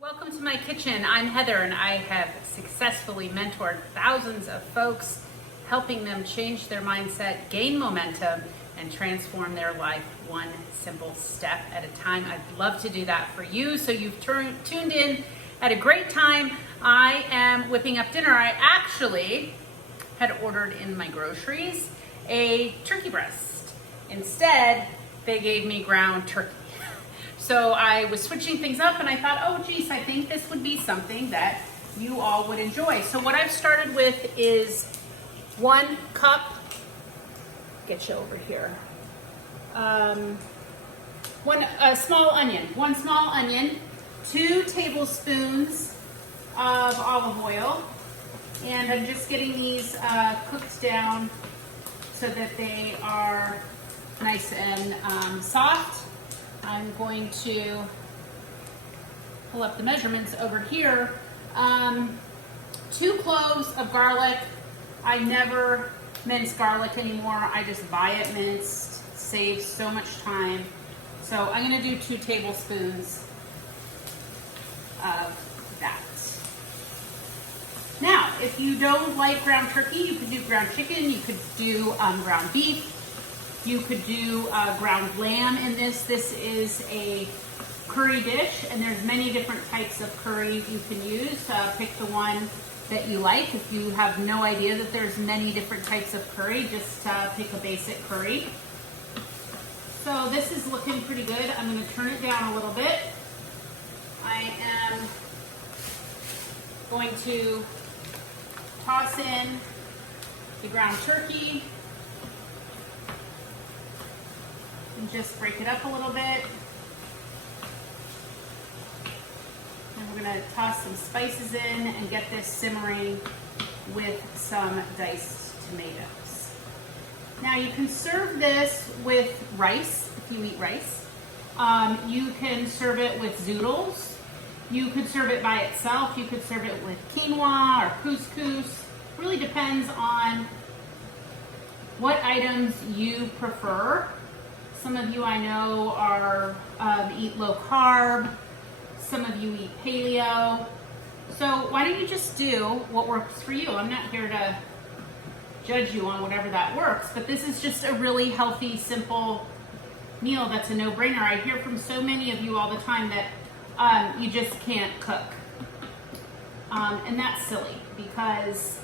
Welcome to my kitchen. I'm Heather and I have successfully mentored thousands of folks, helping them change their mindset, gain momentum, and transform their life one simple step at a time. I'd love to do that for you. So you've tuned in at a great time. I am whipping up dinner. I actually had ordered in my groceries a turkey breast. Instead, they gave me ground turkey. So I was switching things up and I thought, oh geez, I think this would be something that you all would enjoy. So what I've started with is 1 cup, get you over here, one small onion, 2 tablespoons of olive oil, and I'm just getting these cooked down so that they are nice and soft. I'm going to pull up the measurements over here. 2 cloves of garlic. I never mince garlic anymore. I just buy it minced. Saves so much time. So I'm going to do 2 tablespoons of that. Now, if you don't like ground turkey, you could do ground chicken. You could do ground beef. You could do ground lamb in this. This is a curry dish, and there's many different types of curry you can use. Pick the one that you like. If you have no idea that there's many different types of curry, just pick a basic curry. So this is looking pretty good. I'm going to turn it down a little bit. I am going to toss in the ground turkey and just break it up a little bit. And we're gonna toss some spices in and get this simmering with some diced tomatoes. Now you can serve this with rice, if you eat rice. You can serve it with zoodles. You could serve it by itself. You could serve it with quinoa or couscous. Really depends on what items you prefer. Some of you I know are eat low carb. Some of you eat paleo. So why don't you just do what works for you? I'm not here to judge you on whatever that works, but this is just a really healthy, simple meal that's a no-brainer. I hear from so many of you all the time that you just can't cook. And that's silly because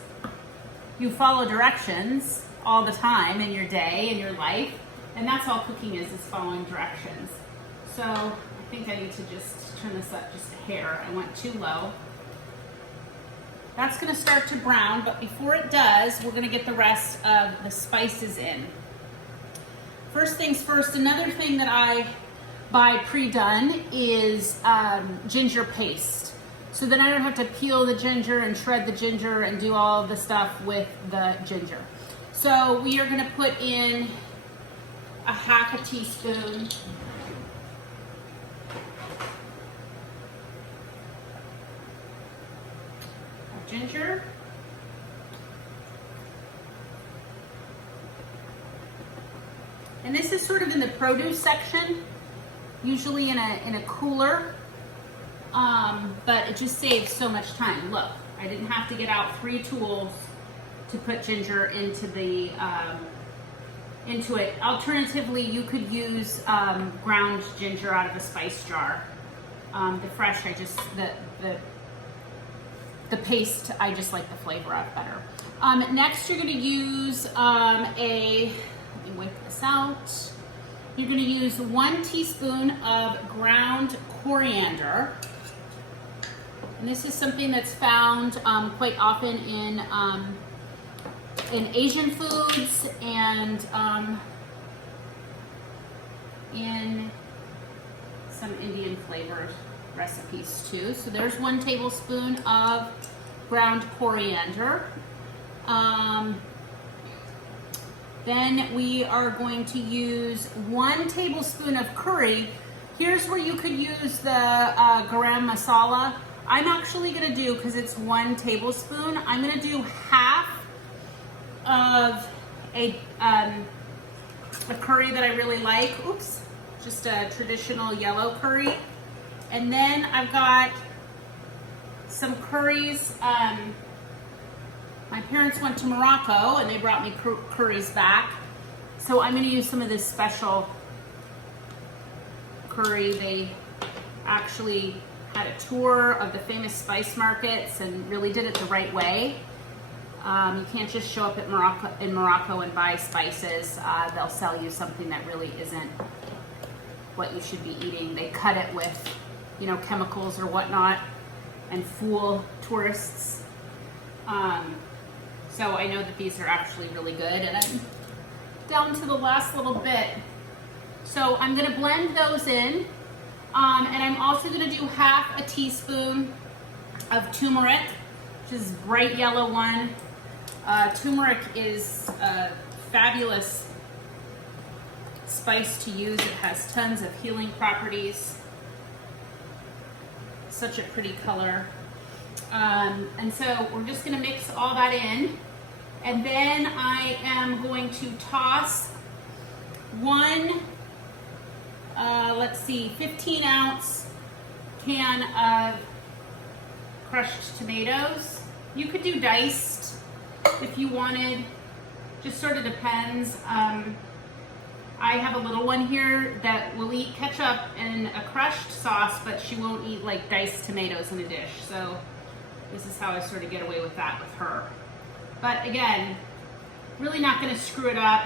you follow directions all the time in your day, in your life. And that's all cooking is following directions. So I think I need to just turn this up just a hair. I went too low. That's gonna start to brown, but before it does, we're gonna get the rest of the spices in. First things first, another thing that I buy pre-done is ginger paste. So then I don't have to peel the ginger and shred the ginger and do all of the stuff with the ginger. So we are gonna put in a 1/2 teaspoon of ginger, and this is sort of in the produce section, usually in a cooler, but it just saves so much time. Look, I didn't have to get out 3 tools to put ginger into the into it. Alternatively, you could use ground ginger out of a spice jar. The fresh, the paste, I just like the flavor of better. Next, you're gonna use let me wipe this out. You're gonna use 1 teaspoon of ground coriander. And this is something that's found quite often in Asian foods and in some Indian flavored recipes too. So there's 1 tablespoon of ground coriander. Then we are going to use 1 tablespoon of curry. Here's where you could use the garam masala. I'm actually gonna do, because it's 1 tablespoon, I'm gonna do half of a curry that I really like. Oops, just a traditional yellow curry. And then I've got some curries. My parents went to Morocco and they brought me curries back. So I'm gonna use some of this special curry. They actually had a tour of the famous spice markets and really did it the right way. You can't just show up at Morocco and buy spices. They'll sell you something that really isn't what you should be eating. They cut it with, you know, chemicals or whatnot and fool tourists. So I know that these are actually really good, and I'm down to the last little bit. So I'm gonna blend those in, and I'm also gonna do half a teaspoon of turmeric, which is bright yellow one. Turmeric is a fabulous spice to use. It has tons of healing properties. Such a pretty color. And so we're just gonna mix all that in. And then I am going to toss one, 15-ounce can of crushed tomatoes. You could do diced if you wanted, just sort of depends. I have a little one here that will eat ketchup and a crushed sauce, but she won't eat like diced tomatoes in a dish. So this is how I sort of get away with that with her. But again, really not gonna screw it up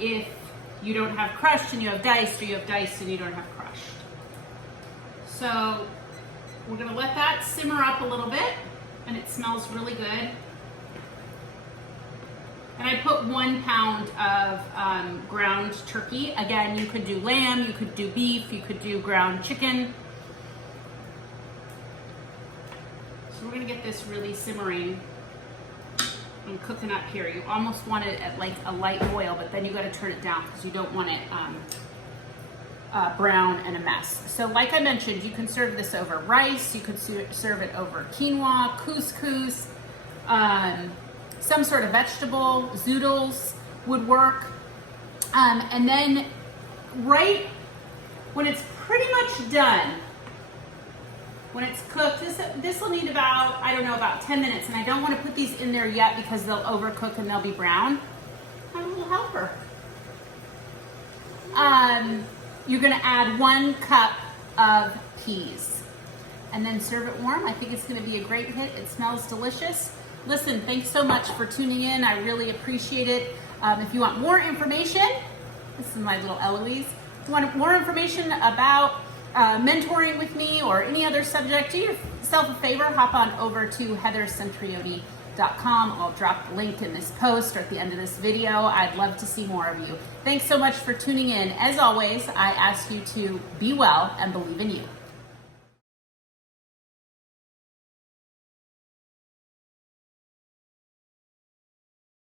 if you don't have crushed and you have diced, or you have diced and you don't have crushed. So we're gonna let that simmer up a little bit, and it smells really good. And I put 1 pound of ground turkey. Again, you could do lamb, you could do beef, you could do ground chicken. So we're gonna get this really simmering and cooking up here. You almost want it at like a light boil, but then you gotta turn it down because you don't want it brown and a mess. So like I mentioned, you can serve this over rice, you could serve it over quinoa, couscous, some sort of vegetable, zoodles would work. And then right when it's pretty much done, when it's cooked, this will need about, I don't know, about 10 minutes. And I don't want to put these in there yet because they'll overcook and they'll be brown. I'm a little helper. You're gonna add 1 cup of peas and then serve it warm. I think it's gonna be a great hit. It smells delicious. Listen, thanks so much for tuning in. I really appreciate it. If you want more information, this is my little Eloise. If you want more information about mentoring with me or any other subject, do yourself a favor, hop on over to heathercentrioti.com. I'll drop the link in this post or at the end of this video. I'd love to see more of you. Thanks so much for tuning in. As always, I ask you to be well and believe in you.